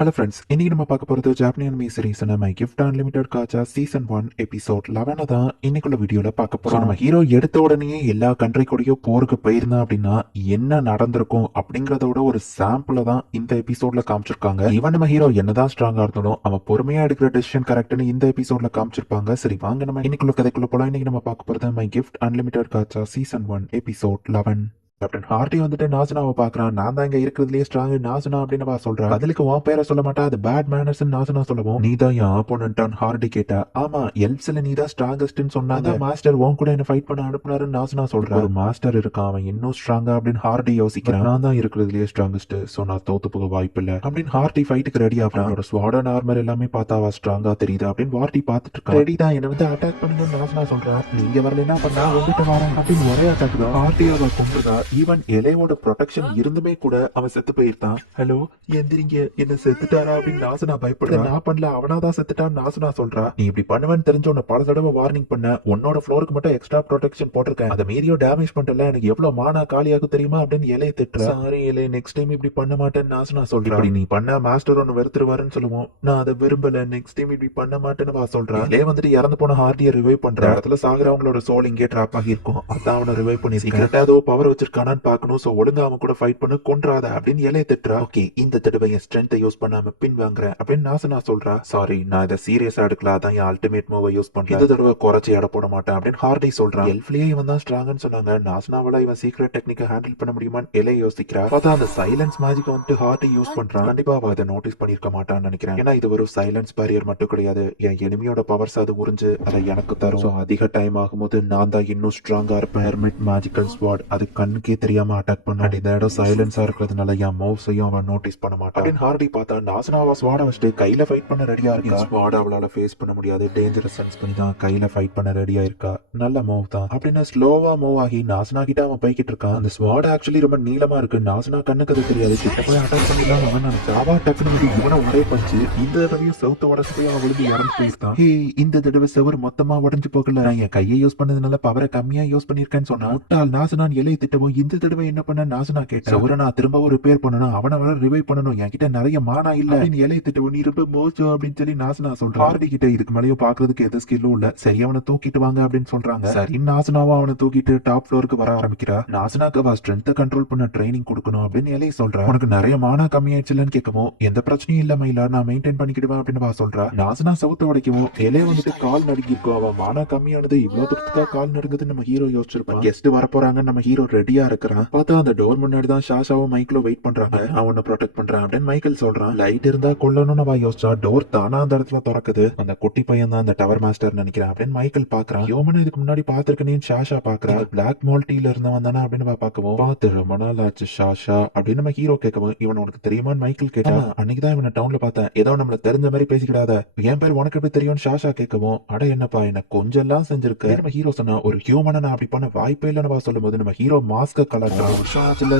Hello friends, இன்னைக்கு நம்ம பார்க்க போகிறது Japanese anime series my gift unlimited gacha season 1 episode 11 தான் இன்னைக்குள்ள வீடியோவில் பார்க்க போகிறோம். நம்ம ஹீரோ எடுத்த உடனே எல்லா கண்ட்ரி கூடயோ போருக்கு போயிருந்தா அப்படின்னா என்ன நடந்திருக்கும் அப்படிங்கிறதோட ஒரு சாம்பிளை தான் இந்த எபிசோட்ல காமிச்சிருக்காங்க. ஈவன் நம்ம ஹீரோ என்னதான் ஸ்ட்ராங்கா இருந்தாலும் அவன் பொறுமையா எடுக்கிற டெசிஷன் கரெக்ட்னு இந்த எபிசோட்ல காமிச்சிருப்பாங்க. சரி வாங்க நம்ம இன்னைக்குள்ள கதைக்குள்ள போலாம். இன்னைக்கு நம்ம பார்க்க போகிறது my gift unlimited gacha season 1 episode 11. Captain Hardy வந்துட்டு நாசுனாவை பாக்குறான். நான் தான் இங்க இருக்கிறதுலயே ஸ்ட்ராங் நாசுனா அப்படின்னு சொல்றேன். பதிலுக்கு உன் பேரை சொல்ல மாட்டா, அது பேட் மேனர்ஸ் நாசுனா சொல்லவும், நீ தான் என் ஆப்போனன்ட் ஹார்டி கேட்டா. ஆமா, எல்ப்ஸ்ல நீ தான் ஸ்ட்ராங்கஸ்ட் சொன்னாங்க. மாஸ்டர் உன் கூட என்ன ஃபைட் பண்ண அனுப்புனாருன்னு நாசுனா சொல்றான். ஒரு மாஸ்டர் இருக்கான், அவன் இன்னும் ஸ்ட்ராங்கா அப்படின்னு ஹார்டி யோசிக்கிறான். நான் தான் இருக்கிறதுலயே ஸ்ட்ராங்கஸ்ட், சோ நான் தோத்து போக வாய்ப்பு இல்ல அப்படின்னு ஹார்டி ஃபைட்டுக்கு ரெடி ஆகிறான். அவனோட ஸ்வார்டன் ஆர்மர் எல்லாமே பார்த்தாவா ஸ்ட்ராங்கா தெரியுது அப்படின்னு வார்டி பார்த்துட்டு இருக்கான். ரெடி தான், என்ன வந்து அட்டாக் பண்ணுங்கன்னு நாசுனா சொல்றான். நீங்க வரலன்னா பண்ணா வந்துட்டு வரேன் அப்படின்னு ஒரே அட்டாக் தான். ஹார்டி அவ கொண்டுதா. ஈவன் எலையோட ப்ரொடெக்ஷன் இருந்துமே கூட அவன் செத்து போயிருந்தான். ஹலோ எந்திரிங்க, என்ன செத்துட்டாரா அப்படின்னு நாசுனா பயப்படுறா. நான் பண்ணல, அவனாதான் செத்துட்டான்னு நாசுனா சொல்றா. நீ இப்படி பண்ணுவேன்னு தெரிஞ்ச உன்னை பல தடவை வார்னிங் பண்ண. உன்னோட ஃப்ளோருக்கு மட்டும் எக்ஸ்ட்ரா ப்ரொடெக்ஷன் போட்டிருக்கேன், அதை மீறியோ டேமேஜ் பண்ணல. எனக்கு எவ்வளவு மானா காலியாகும் தெரியுமா அப்படின்னு இலையை திட்டுறா. சாரி இலை, நெக்ஸ்ட் டைம் இப்படி பண்ண மாட்டேன்னு நாசுனா சொல்றா. இப்படி நீ பண்ண மாஸ்டர் ஒன்னு வெறுத்துருவாருன்னு சொல்லுவோம். நான் அதை விரும்பல, நெக்ஸ்ட் டைம் இப்படி பண்ண மாட்டேன்னு வா சொல்றா. இலையே வந்துட்டு இறந்து போன ஹார்டியை ரிவைவ் பண்ற இடத்துல சாகுறவங்களோட சோல் இங்கே டிராப் ஆகி இருக்கும். அதான் அவனை ரிவைவ் பண்ணி சீக்கிரட்டா ஏதோ பவர் வச்சிருக்கானான்னு பார்க்கணும். சோ ஒழுங்கா அவன் கூட ஃபைட் பண்ண கொன்றாத அப்படின்னு இலையை திட்டுறா. ஓகே, இந்த தடவை என் ஸ்ட்ரென்த்தை யூஸ் பண்ணாம பின் வாங்குறேன் அப்படின்னு நாசுனா சொல்றா. சாரி, நான் இதை சீரியஸா எடுக்கல, அதான் என் அல்டிமேட் மூவை யூஸ் பண்றேன். இந்த தடவை குறைச்சி எடை போட மாட்டேன் அப்படின்னு ஹார்டி சொல்றான். எல்ஃப்லயே இவன் தான் ஸ்ட்ராங்னு சொன்னாங்க, நாசுனாவால இவன் சீக்ரெட் டெக்னிக்கை ஹேண்டில் பண்ண முடியுமான்னு இலை யோசிக்கிறா. பார்த்தா அந்த சைலன்ஸ் மேஜிக் வந்துட்டு ஹார்டி யூஸ் பண்றான். கண்டிப்பா அவ அதை நோட்டீஸ் பண்ணிருக்க மாட்டான்னு நினைக்கிறேன். ஏன்னா இது ஒரு சைலன்ஸ் பேரியர் மட்டும் கிடையாது, என் எனிமியோட பவர்ஸ் அது உறிஞ்சு அதை எனக்கு தரும். So, அதிக டைம் ஆகும்போது நான் தான் இன்னும் ஸ்ட்ராங்கா இருப்பேன். ஹெர்மிட் மேஜிக்கல் ஸ்வாட் அது கண்ணுக்கே தெரியாம அட்டாக் பண்ண. இந்த இடம் சைலன்ஸா இருக்கிறதுனால என் மூவ்ஸையும் அவன் நோட்டீஸ் பண்ண மாட்டான் அப்படின்னு ஹார்டி பார்த்தா. நாசுனாவா ஸ்வாட வச்சுட்டு கையில ஃபைட் பண்ண ரெடியா இருக்கா. ஸ்வாட அவளால ஃபேஸ் பண்ண முடியாது, டேஞ்சரஸ் சென்ஸ் பண்ணி தான் கையில ஃபைட் பண்ண ரெடியா இருக்கா. நல்ல மூவ் தான் அப்படின்னு ஸ்லோவா மூவ் ஆகி நாசுனா கிட்ட அவன் போய்கிட்டு இருக்கான். அந்த ஸ்வாட் ஆக்சுவலி ரொம்ப நீளமா இருக்கு. நாசுனா கண்ணுக்கு அது தெரியாது. கிட்ட போய் அட்டாக் பண்ணிடலாம் அவன் ஜாவா டக்குனு இவனை ஒரே பஞ்சு. இந்த தடவையும் செவுத்து உடச்சு அவன் விழுந்து இறந்து போயிருந்தான். ஹே, இந்த தடவை செவர் மொத்தமா உடஞ்சு போகல, நான் என் கையை யூஸ் பண்ணதுனால பவரை கம்மியா யூஸ் பண்ணிருக்கேன்னு சொன்னா. முட்டாள் நாசுனான் இலையை திட்டவும் இந்த தடவை என்ன பண்ண நாசுனா கேட்டா. செவரை நான் திரும்பவும் ரிப்பேர் பண்ணணும், அவனை வர ரிவைவ் பண்ணணும், என்கிட்ட நிறைய மானா இல்ல அப்படின்னு இலையை திட்டவும். நீ ரொம்ப மோசோ அப்படின்னு சொல்லி நாசுனா சொல்றான். ஹார்டி கிட்ட இதுக்கு மேலேயும் பாக்குறதுக்கு எந்த ஸ்கில்லும் இல்ல, சரி அவனை தூக்கிட்டு வாங்க அப்படின்னு சொல்றாங்க. சரி நாசுனாவும் அவனை தூக்கிட்டு டாப் ஃப்ளோருக்கு வர ஆரம்பிக்கிறா. நாசுனாக்கு அவ ஸ்ட்ரென்த்தை கண்ட்ரோல் பண்ண ட்ரைனிங் கொடுக்கணும் அப்படின்னு இலையை சொல்றா. உனக்கு நிறைய மானா கம்மியாயிடுச்சுலன்னு கேட்கவும், எந்த பிரச்சனையும் இல்ல மயிலா, நான் மெயின்டைன் பண்ணிக்கிடுவேன் அப்படின்னு சொல்றா. நாசுனா சவுத்த உடைக்கவும் இலையை வந்துட்டு கால் நடுங்கிருக்கும். அவ மானா கம்மியானது இவ்வளவு தூரத்துக்கா கால் நடுங்குது நம்ம ஹீரோ யோசிச்சிருப்பான். கெஸ்ட் வரப்போறாங்க, நம்ம ஹீரோ ரெடியா இருக்கிறான். பார்த்தா அந்த டோர் முன்னாடி தான் ஷாஷாவும் மைக்கிளும் வெயிட் பண்றாங்க. அவனை ப்ரொடெக்ட் பண்றான் அப்படின்னு மைக்கேல் சொல்றான். லைட் இருந்தா கொல்லணும்னு அவ யோசிச்சா டோர் தானா அந்த இடத்துல திறக்குது. அந்த குட்டி பையன் தான் அந்த டவர் மாஸ்டர் நினைக்கிறேன் அப்படின்னு மைக்கேல் பாக்குறான். ஹியூமன் இதுக்கு முன்னாடி பாத்துருக்கேன்னு ஷாஷா பாக்குறா. பிளாக் மால்டில இருந்தவன் தானே அப்படின்னு பாக்கவும், பார்த்து ரொம்ப நாள் ஆச்சு ஷாஷா அப்படின்னு நம்ம ஹீரோ கேட்கவும், இவன் உனக்கு தெரியுமான்னு மைக்கேல் கேட்டா. அன்னைக்குதான் இவனை டவுன்ல பார்த்தேன், ஏதோ நம்மள தெரிஞ்ச மாதிரி பேசிக்கிடாத, என் பேர் உனக்கு எப்படி தெரியும்னு ஷாஷா கேட்கவும், அட என்னப்பா என்ன கொஞ்சம் எல்லாம் செஞ்சிருக்கு நம்ம ஹீரோ சொன்னா. ஒரு ஹியூமனை நான் அப்படி பண்ண வாய்ப்பே இல்லைன்னு சொல்லும் போது நம்ம ஹீரோ மாஸ்க கலட்டுறான்.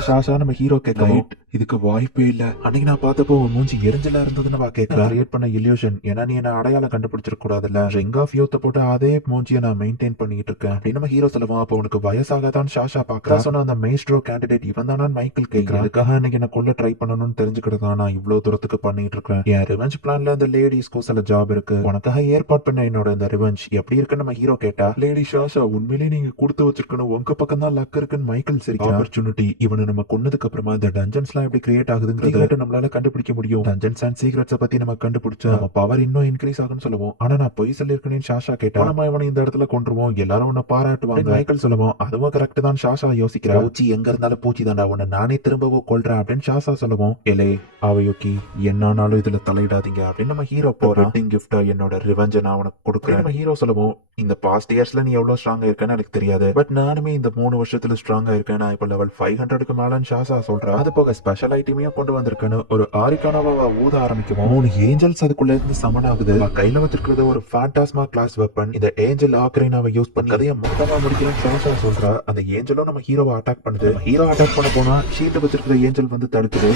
ஷாஷா நம்ம ஹீரோ கேட்கவும், இதுக்கு வாய்ப்பே இல்ல, அன்னைக்கு நான் பார்த்தப்போ உன் மூஞ்சி எரிஞ்சலா இருந்ததுன்னு கேட்கிறேன். கிரியேட் பண்ண இல்யூஷன், ஏன்னா நீ என்ன அடையாளம் கண்டுபிடிச்சிருக்க கூடாதுல்ல, ரிங் ஆஃப் யூத்தை போட்டு அதே மூஞ்சியை நான் மெயின்டைன் பண்ணிட்டு இருக்கேன் அப்படின்னு நம்ம ஹீரோ சொல்லுவான். அப்போ உனக்கு வயசாகத்தான் ஷாஷா பாக்குறா. சொன்ன அந்த மேஸ்ட்ரோ கேண்டிடேட் இவன் தானு மைக்கேல் கேட்கிறான். அதுக்காக இன்னைக்கு என்ன கொல்ல ட்ரை பண்ணணும்னு தெரிஞ்சுக்கிட்டு நான் இவ்வளவு தூரத்துக்கு பண்ணிட்டு இருக்கேன். என் ரிவெஞ்ச் பிளான்ல இந்த லேடிஸ்க்கும் சில ஜாப் இருக்கு, உனக்காக ஏற்பாடு பண்ண என்னோட இந்த ரிவெஞ்ச் எப்படி இருக்குன்னு நம்ம ஹீரோ கேட்டா. லேடி ஷாஷா உண்மையிலேயே நீங்க கொடுத்து வச்சிருக்கணும், உங்க பக்கம் தான் லக் இருக்குன்னு மைக்கேல் சிரிக்கிறான். ஆப்பர்ச்சுனிட்டி, இவனை நம்ம கொன்னதுக்கு அப்புறமா இந்த டஞ்சன்ஸ்லாம் எப்படி கிரியேட் ஆகுதுங்கிறத நம்மளால கண்டுபிடிக்க முடியும். டஞ்சன்ஸ் அண்ட் சீக்ரெட்ஸை பத்தி நம்ம கண்டுபிடிச்சா நம்ம பவர் இன்னும் இன்க்ரீஸ் ஆகும்னு சொல்லுவோம். ஆனா நான் பொய் சொல்லிருக்கேன்னு ஷாஷா கேட்டா. நம்ம இவனை இந்த இடத்துல கொண்டுருவோம், எல்லாரும் உன்னை பாராட்டுவாங்க மைக்கேல் சொல்லுவோம். அதுவும் கரெக்ட் தான் ஷாஷா யோசிக்கிறா. பூச்சி எங்க இருந்தாலும் பூச்சி தாண்டா, உன்னை நானே திரும்பவும் கொல்றேன் அப்படின்னு ஷாஷா சொல்லுவோம். எலே ஆவையோக்கி, என்னானாலும் இதுல தலையிடாதீங்க அப்படின்னு நம்ம ஹீரோ போறான். கிஃப்டா என்னோட ரிவெஞ்சை நான் உனக்கு கொடுக்குறேன் நம்ம ஹீரோ சொல்லுவோம். இந்த பாஸ்ட் இயர்ஸ்ல நீ எவ்வளவு ஸ்ட்ராங்கா இருக்கேன்னு எனக்கு தெரியாது, பட் நானுமே இந்த 3 வருஷத்துல ஸ்ட்ராங்கா இருக்கேன். நான் இப்ப லெவல் 500க்கு மேலன்னு ஷாஷா சொல்றா. அது போக ஸ்பெஷல் ஐட்டமையும் கொண்டு வந்திருக்கேன்னு ஒரு ஆரிக்கானவா ஊத ஆரம்பிக்கும். 3 ஏஞ்சல்ஸ் அதுக்குள்ள இருந்து சமன் ஆகுது. கையில வச்சிருக்கிறது ஒரு ஃபேண்டாஸ்மா கிளாஸ் வெப்பன். இந்த ஏஞ்சல் ஆக்ரைனாவை யூஸ் பண்ணி கதையை மொத்தமா முடிக்கிறேன்னு ஷாஷா சொல்றா. அந்த ஏஞ்சலும் நம்ம ஹீரோவை அட்டாக் பண்ணுது. ஹீரோ அட்டாக் பண்ண போனா ஷீல்டு வச்சிருக்கிற ஏஞ்சல் வந்து தடுக்குது.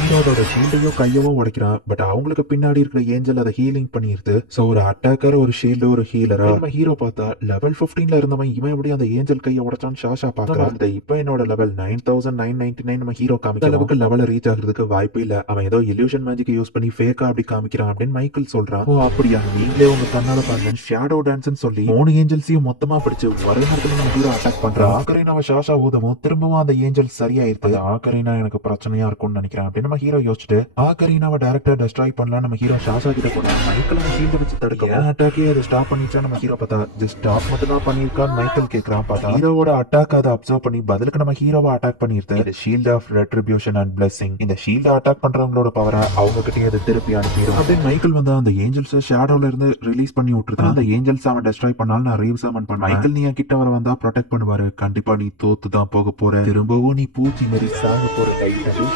ஹீரோட ஷீல்டையோ கையவோ உடைக்கிறான். பட் அவங்களுக்கு பின்னாடி இருக்கிற ஏஞ்சல் அதை ஹீலிங் பண்ணிருது. சோ ஒரு அட்டாக்கர், ஒரு ஷீல்டு, ஒரு ஹீலரா நம்ம ஹீரோ பார்த்தா லெவல் 15ல இருந்தவன் இவன் எப்படி அந்த ஏஞ்சல் கையை உடைச்சான்னு ஷாஷா பாக்குறான். அந்த இப்போ என்னோட லெவல் 9999 நம்ம ஹீரோ காமிக்கிற அளவுக்கு லெவல ரீச் ஆகுறதுக்கு வாய்ப்பு இல்ல. அவன் ஏதோ இல்யூஷன் மேஜிக் யூஸ் பண்ணி ஃபேக்கா அப்படி காமிக்கிறான் அப்படின்னு மைக்கேல் சொல்றான். ஓ அப்படியா, நீங்களே உங்க கண்ணால பாருங்க. ஷேடோ டான்ஸ்னு சொல்லி 3 ஏஞ்சல்ஸையும் மொத்தமா பிடிச்சு ஒரே நேரத்துல நம்ம ஹீரோ அட்டாக் பண்றான். ஆக்கரினாவை ஷாஷா ஊதவும் திரும்பவும் அந்த ஏஞ்சல் சரியாயிருது. ஆக்கரினா எனக்கு பிரச்சனையா இருக்கும்னு நினைக்கிறேன் அப்படின்னு நம்ம ஹீரோ யோசிச்சுட்டு ஆக்கரினாவை டைரக்டா டெஸ்ட்ராய் பண்ணலாம் நம்ம ஹீரோ ஷாஷா கிட்ட போனா மைக்கேல் ஷீல்ட வச்சு தடுக்க அட்டாக்கே அதை ஸ்டாப் பண்ணிச்சா நம்ம ஹீரோ பார்த்தா ஜஸ்ட் ஸ்டாப் மட்டும் தான் பண்ணிருக்கான்னு மைக்கேல் கேக்குறான். பார்த்தா ஹீரோவோட அட்டாக் அதை அப்சர்வ் பண்ணி பதிலுக்கு நம்ம ஹீரோவை அட்டாக் பண்ணிருது. இந்த shield of retribution and blessing, இந்த ஷீல்ட அட்டாக் பண்றவங்களோட பவரை அவங்க கிட்டே அதை திருப்பி அனுப்பிடும். அப்படின்னு மைக்கேல் வந்து அந்த ஏஞ்சல்ஸ் ஷேடோல இருந்து ரிலீஸ் பண்ணி விட்டுருக்கான். அந்த ஏஞ்சல்ஸ் அவன் டெஸ்ட்ராய் பண்ணாலும் நான் ரீசமன் பண்ண மைக்கேல் நீ கிட்ட வர வந்தா ப்ரொடெக்ட் பண்ணுவாரு. கண்டிப்பா நீ தோத்து தான் போக போற, திரும்பவும் நீ பூச்சி மாதிரி சாக போற.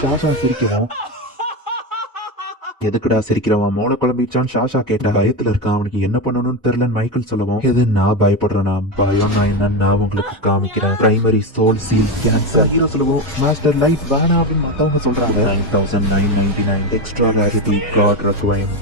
ஷாஷா சிரிக்கவும் எதுக்குடா சிரிக்கிறவன் மூளை குழம்பிச்சான்னு ஷாஷா கேட்டா பயத்துல இருக்கான். அவனுக்கு என்ன பண்ணணும்னு தெரியலன்னு மைக்கேல் சொல்லவும் எது நான் பயப்படுறேன்னா பயம் நான் என்னன்னு நான் உங்களுக்கு காமிக்கிறேன். Primary soul seal cancer hero சொல்லவும் மாஸ்டர் லைஃப் வேணா அப்படின்னு மத்தவங்க சொல்றாங்க. 9999 எக்ஸ்ட்ரா ரேரிட்டி காட் ரெக்வைம்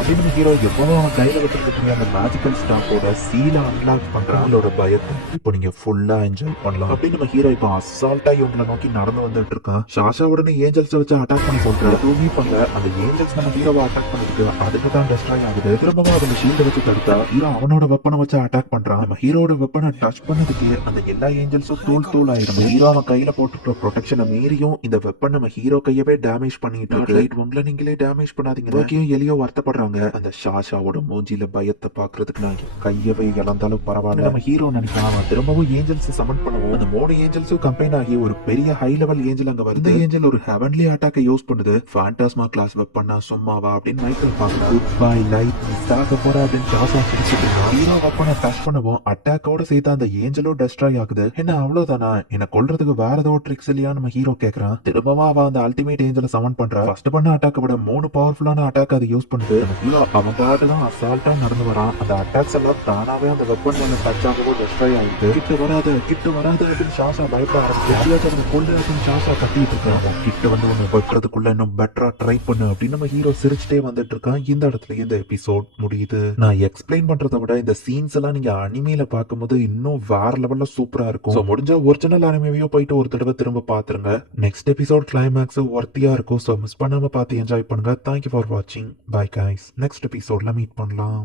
அப்படின்னு ஹீரோ எப்பவும் அவன் கையில வச்சிருக்க அந்த மேஜிக்கல் ஸ்டாம்போட சீலை அன்லாக் பண்றான். அவங்களோட பயத்தை இப்போ நீங்க ஃபுல்லா என்ஜாய் பண்ணலாம் அப்படின்னு நம்ம ஹீரோ இப்போ அசால்ட்டா இவங்களை நோக்கி நடந்து வந்துட்டு இருக்கான். ஷாஷா உடனே ஏஞ்சல்ஸ் வச்சு அட்டாக் பண்ணி சொல்றான். எதுவுமே பண்ணல, அந்த ஏஞ்சல்ஸ் நம்ம ஹீரோவை அட்டாக் பண்ணிருக்கு, அதுக்கு தான் டெஸ்ட்ராய் ஆகுது. திரும்பவும் அவங்க ஷீல்ட வச்சு தடுத்தா ஹீரோ அவனோட வெப்பனை வச்சு அட்டாக் பண்றான். நம்ம ஹீரோட வெப்பனை டச் பண்ணதுக்கு அந்த எல்லா ஏஞ்சல்ஸும் தூள் ஆயிடும். ஹீரோ அவன் கையில போட்டுக்கிற ப்ரொடெக்ஷனை மீறியும் இந்த வெப்பன் நம்ம ஹீரோ கையவே டேமேஜ் பண்ணிட்டு இருக்கு. உங்களை நீங்களே டேமேஜ் பண்ணாதீங்க ஓகேயும் எலியோ வருத்தப்படுறாங்க. அந்த ஷாஷாவோட மூஞ்சில பயத்தை பாக்குறதுக்கு நான் கையவே இழந்தாலும் பரவாயில்ல நம்ம ஹீரோ நினைக்கிறான். அவன் திரும்பவும் ஏஞ்சல்ஸ் சமன் பண்ணுவோம். அந்த 3 ஏஞ்சல்ஸும் கம்பைன் ஆகி ஒரு பெரிய ஹை லெவல் ஏஞ்சல் அங்க வருது. ஏஞ்சல் ஒரு ஹெவன்லி அட்டாக்கை யூஸ் பண்ணுது. ஃபேண்டாஸ்மா கிளாஸ் வெப்பன்னா சும்மாவா அப்படின்னு மைக்கேல் பாக்குறான். குட் பை லைட், நீ சாக போற அப்படின்னு ஷாஷா சிரிச்சிட்டு ஹீரோ வெப்பனை டச் பண்ணுவோம். அட்டாக்கோட சேர்த்து அந்த ஏஞ்சலும் டெஸ்ட்ராய் ஆகுது. என்ன அவ்வளவுதானா, என்ன கொல்றதுக்கு வேற ஏதோ ட்ரிக்ஸ் இல்லையா நம்ம ஹீரோ கேக்குறான். திரும்பவும் அவன் அந்த அல்டிமேட் ஏஞ்சலை சமன் பண்றான். ஃபர்ஸ்ட் பண்ண அட்டாக்கை விட 3 பவர்ஃபுல்லான அட்டாக் அதை யூஸ் பண்ணுது. ஹீரோ அவன் பாட்டு தான் அசால்ட்டா நடந்து வரான். அந்த அட்டாக்ஸ் எல்லாம் தானாவே அந்த வெப்பன் மேல டச் ஆகவோ டெஸ்ட்ராய் ஆயிடுது. கிட்ட வராது அப்படின்னு ஷாஷா பயப்பட ஆரம்பிச்சு கொண்டு அப்படின்னு ஷாஷா கட்டிட்டு இருக்கான். கிட்ட வந்து ஒண்ணு வெட்டுறதுக்குள்ள இன்னும் பெட்டரா ட்ரை பண்ணு அப்படின்னு நம்ம ஹீரோ சிரிச்சுட்டே வந்துட்டு இருக்கான். இந்த இடத்துல இந்த எபிசோட் முடியுது. நான் எக்ஸ்பிளைன் பண்றதை விட இந்த சீன்ஸ் எல்லாம் நீங்க அனிமேல பார்க்கும்போது இன்னும் வேற லெவல்ல சூப்பரா இருக்கும். முடிஞ்சா ஒரிஜினல் அனிமேவையோ போயிட்டு ஒரு தடவை திரும்ப பாத்துருங்க. நெக்ஸ்ட் எபிசோட் கிளைமேக்ஸ் ஒர்த்தியா இருக்கும். ஸோ மிஸ் பண்ணாம பார்த்து என்ஜாய் பண்ணுங்க. தேங்க்யூ ஃபார் வாட்சிங். Bye guys. நெக்ஸ்ட் எபிசோட்ல மீட் பண்ணலாம்.